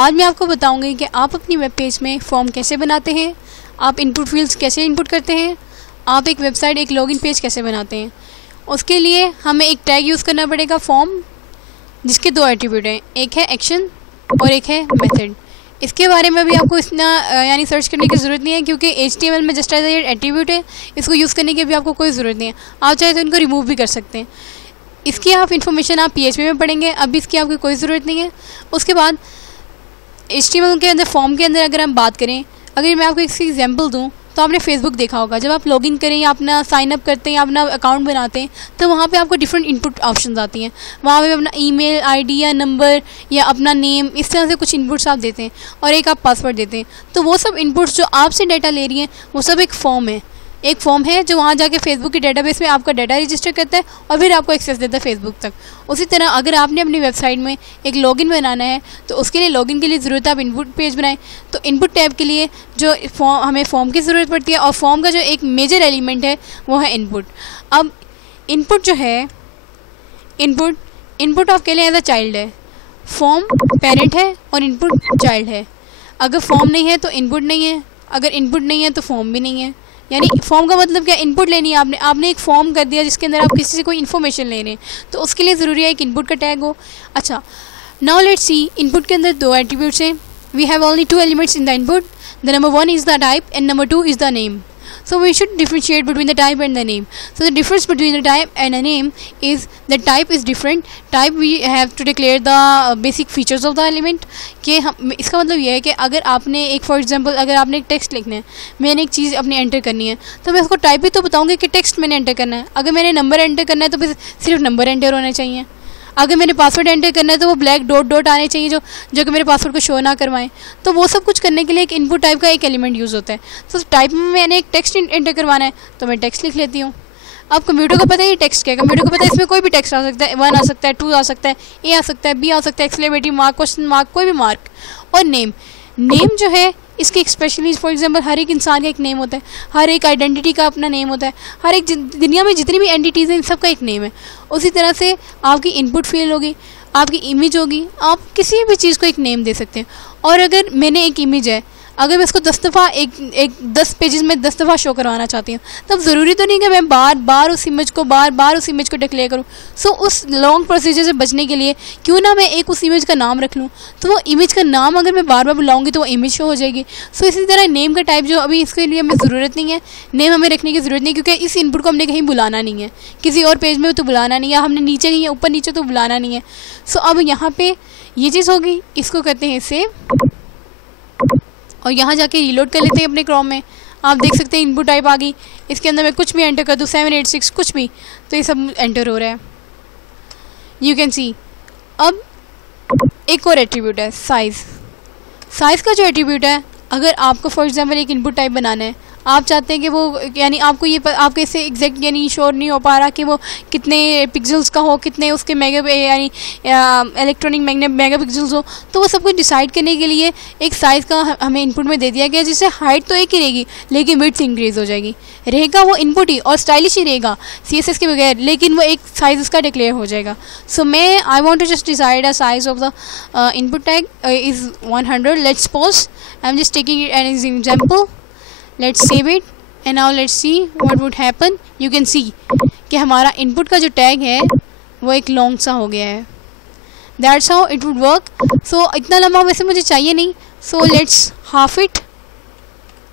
आज मैं आपको बताऊंगी कि आप अपनी वेब पेज में फॉर्म कैसे बनाते हैं, आप इनपुट फील्ड्स कैसे इनपुट करते हैं, आप एक वेबसाइट एक लॉगिन पेज कैसे बनाते हैं। उसके लिए हमें एक टैग यूज़ करना पड़ेगा फॉर्म, जिसके दो एट्रीब्यूट हैं, एक है एक्शन और एक है मेथड। इसके बारे में भी आपको इतना यानी सर्च करने की ज़रूरत नहीं है, क्योंकि HTML में जस्ट एज ए एट्रीब्यूट है, इसको यूज़ करने की भी आपको कोई ज़रूरत नहीं है। आप चाहे तो इनको रिमूव भी कर सकते हैं। इसकी आप इन्फॉर्मेशन आप PHP में पढ़ेंगे, अभी इसकी आपकी कोई ज़रूरत नहीं है। उसके बाद HTML के अंदर फॉर्म के अंदर अगर हम बात करें, अगर मैं आपको एक एग्जांपल दूं, तो आपने फेसबुक देखा होगा, जब आप लॉगिन करें या अपना साइन अप करते हैं या अपना अकाउंट बनाते हैं, तो वहाँ पे आपको डिफरेंट इनपुट ऑप्शंस आती हैं। वहाँ पे अपना ईमेल आईडी या नंबर या अपना नेम, इस तरह से कुछ इनपुट्स आप देते हैं और एक आप पासवर्ड देते हैं। तो वो सब इनपुट्स जो आपसे डाटा ले रही हैं, वो सब एक फॉर्म है जो वहाँ जाके फेसबुक की डेटाबेस में आपका डाटा रजिस्टर करता है और फिर आपको एक्सेस देता है फेसबुक तक। उसी तरह अगर आपने अपनी वेबसाइट में एक लॉगिन बनाना है, तो उसके लिए लॉगिन के लिए ज़रूरत है आप इनपुट पेज बनाएं। तो इनपुट टैब के लिए जो हमें फॉर्म की ज़रूरत पड़ती है, और फॉर्म का जो एक मेजर एलिमेंट है वो है इनपुट। अब इनपुट जो है, इनपुट ऑफ के लिए एज अ चाइल्ड है, फॉर्म पेरेंट है और इनपुट चाइल्ड है। अगर फॉर्म नहीं है तो इनपुट नहीं है, अगर इनपुट नहीं है तो फॉर्म भी नहीं है। यानी फॉर्म का मतलब क्या, इनपुट लेनी है आपने एक फॉर्म कर दिया जिसके अंदर आप किसी से कोई इन्फॉर्मेशन ले रहे हैं, तो उसके लिए ज़रूरी है एक इनपुट का टैग हो। अच्छा, नाउ लेट्स सी, इनपुट के अंदर दो एट्रीब्यूट्स हैं। We have only 2 elements in the input. The number 1 is the type and number 2 is the name. So we should differentiate between the type and the name. So the difference between the type and a name is the type is different. Type we have to declare the basic features of the element. कि हम, इसका मतलब यह है कि अगर आपने एक फॉर एग्जांपल अगर आपने एक टेक्स्ट लिखना है, मैंने एक चीज़ अपनी एंटर करनी है, तो मैं उसको टाइप भी तो बताऊँगी कि टेक्स्ट मैंने एंटर करना है। अगर मैंने नंबर एंटर करना है तो फिर सिर्फ नंबर एंटर होना चाहिए। अगर मैंने पासवर्ड एंटर करना है तो वो ब्लैक डॉट आने चाहिए जो कि मेरे पासवर्ड को शो ना करवाएं। तो वो सब कुछ करने के लिए एक इनपुट टाइप का एक एलिमेंट यूज़ होता है। तो टाइप में मैंने एक टेक्स्ट एंटर करवाना है, तो मैं टेक्स्ट लिख लेती हूँ। अब कंप्यूटर को पता है ये टेक्स्ट क्या है, कंप्यूटर को पता है इसमें कोई भी टेक्स्ट आ सकता है, 1 आ सकता है, 2 आ सकता है, A आ सकता है, B आ सकता है, एक्सक्लेमेटरी मार्क, क्वेश्चन मार्क, कोई भी मार्क। और नेम जो है, इसकी स्पेशली फॉर एग्जांपल हर एक इंसान का एक नेम होता है, हर एक आइडेंटिटी का अपना नेम होता है, हर एक दुनिया में जितनी भी एंटिटीज़ हैं इन सब का एक नेम है। उसी तरह से आपकी इनपुट फील्ड होगी, आपकी इमेज होगी, आप किसी भी चीज़ को एक नेम दे सकते हैं। और अगर मैंने एक इमेज है, अगर मैं इसको 10 दफ़ा एक 10 पेजेस में 10 दफ़ा शो करवाना चाहती हूँ, तब ज़रूरी तो नहीं कि मैं बार बार उस इमेज को डिक्लेयर करूँ। सो उस लॉन्ग प्रोसीजर से बचने के लिए क्यों ना मैं एक उस इमेज का नाम रख लूँ, तो वो इमेज का नाम अगर मैं बार बार बुलाऊँगी तो वो इमेज शो हो जाएगी। सो इसी तरह नेम का टाइप जो अभी इसके लिए हमें ज़रूरत नहीं है, नेम हमें रखने की ज़रूरत नहीं, क्योंकि इस इनपुट को हमने कहीं बुलाना नहीं है, किसी और पेज में तो बुलाना नहीं है, हमने नीचे कहीं ऊपर नीचे तो बुलाना नहीं है। सो अब यहाँ पर ये चीज़ होगी, इसको करते हैं सेव और यहाँ जाके रीलोड कर लेते हैं अपने क्रोम में। आप देख सकते हैं इनपुट टाइप आ गई, इसके अंदर मैं कुछ भी एंटर कर दूँ, 786 कुछ भी, तो ये सब एंटर हो रहा है, यू कैन सी। अब एक और एट्रीब्यूट है साइज़ का जो एट्रीब्यूट है, अगर आपको फॉर एग्जांपल एक इनपुट टाइप बनाना है, आप चाहते हैं कि वो यानी आपको ये आपके इससे एग्जैक्ट यानी श्योर नहीं हो पा रहा कि वो कितने पिक्सल्स का हो, कितने उसके यानी इलेक्ट्रॉनिक मेगापिक्सल्स हो, तो वो सब कुछ डिसाइड करने के लिए एक साइज़ का हमें इनपुट में दे दिया गया, जिससे हाइट तो एक ही रहेगी लेकिन विड्थ इंक्रीज हो जाएगी। रहेगा वो इनपुट ही और स्टाइलिश ही रहेगा CSS के बगैर, लेकिन वो एक साइज़ उसका डिक्लेयर हो जाएगा। So I want to just decide a size of the input tag is 100। Let's suppose I am just taking it as an example. Let's save it and now let's see what would happen. You can see कि हमारा input का जो tag है वो एक long सा हो गया है। That's how it would work. So इतना लंबा वैसे मुझे चाहिए नहीं, so let's half it.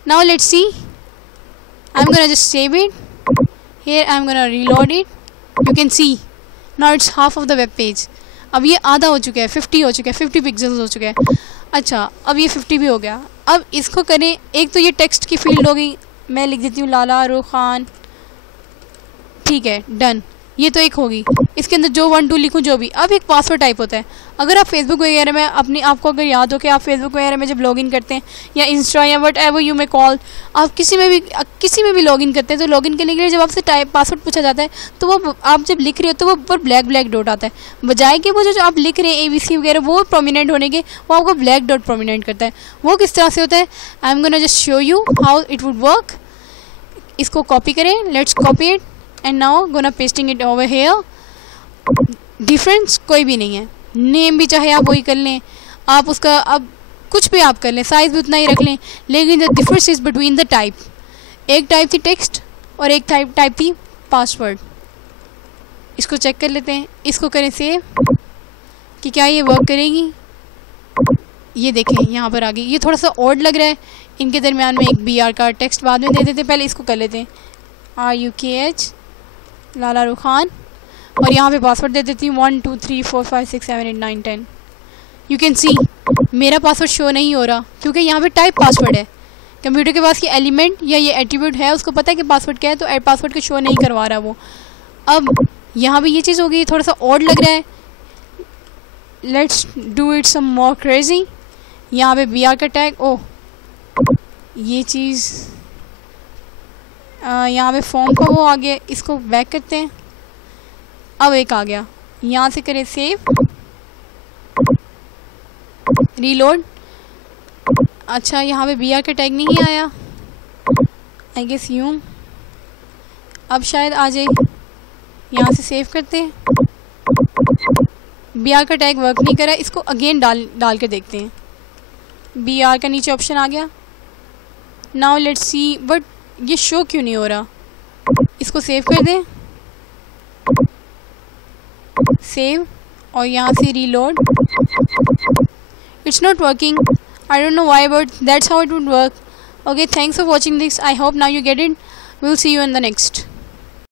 Now let's see. I'm gonna just save it. Here I'm gonna reload it. You can see now it's half of the web page. अब ये आधा हो चुका है, 50 हो चुका है, 50 पिक्सल्स हो चुका है। अच्छा, अब ये 50 भी हो गया। अब इसको करें, एक तो ये टेक्स्ट की फील्ड हो गई, मैं लिख देती हूँ लाला रूख खान, ठीक है, डन। ये तो एक होगी, इसके अंदर जो 1 2 लिखूँ जो भी। अब एक पासवर्ड टाइप होता है। अगर आप फेसबुक वगैरह में आपको अगर याद हो कि आप फेसबुक वगैरह में जब लॉगिन करते हैं या इंस्टा या what ever you may call, आप किसी में भी लॉगिन करते हैं, तो लॉगिन करने के लिए जब आपसे पासवर्ड पूछा जाता है, तो वो आप जब लिख रहे हो तो वो ऊपर ब्लैक डॉट आता है, बजाय कि वो जो आप लिख रहे हैं ABC वगैरह वो प्रोमिनेंट होने के, वो आपको ब्लैक डॉट प्रोमिनेंट करता है। वो किस तरह से होता है, I am gonna just show you how it would work. इसको कॉपी करें, let's copy it and now gonna pasting it over here. Difference कोई भी नहीं है, नेम भी चाहे आप वही कर लें, आप उसका अब कुछ भी आप कर लें, साइज़ भी उतना ही रख लें, लेकिन the difference is between the type. एक टाइप थी टेक्स्ट और एक टाइप थी पासवर्ड। इसको चेक कर लेते हैं, इसको करें सेव कि क्या ये वर्क करेगी। ये देखें यहाँ पर आ गई। ये थोड़ा सा ऑड लग रहा है, इनके दरमियान में एक BR का टेक्स्ट बाद में दे देते हैं। पहले इसको कर लेते हैं RUKH लाला रुखान और यहाँ पे पासवर्ड दे देती हूँ 1 2 3 4 5 6 7 8 9 10। यू कैन सी मेरा पासवर्ड शो नहीं हो रहा क्योंकि यहाँ पे टाइप पासवर्ड है। कंप्यूटर के पास ये एलिमेंट या ये एट्रीब्यूट है, उसको पता है कि पासवर्ड क्या है, तो पासवर्ड को शो नहीं करवा रहा वो। अब यहाँ पे ये चीज़ हो गई, थोड़ा सा ऑड लग रहा है। Let's do it some more crazy. यहाँ पे BR का टैग, ओह ये चीज़ यहाँ पे फॉर्म का वो आ गया, इसको बैक करते हैं। अब एक आ गया, यहाँ से करें सेव, रीलोड। अच्छा यहाँ पे BR का टैग नहीं आया, आई गेस यूँ। अब शायद आ जाए, यहाँ से सेव करते हैं। BR का टैग वर्क नहीं करा, इसको अगेन डाल कर देखते हैं। BR का नीचे ऑप्शन आ गया। नाउ लेट्स सी, बट ये शो क्यों नहीं हो रहा। इसको सेव कर दें, सेव, और यहाँ से reload. It's not working, I don't know why, but that's how it would work. Okay, thanks for watching this, I hope now you get it. We will see you in the next.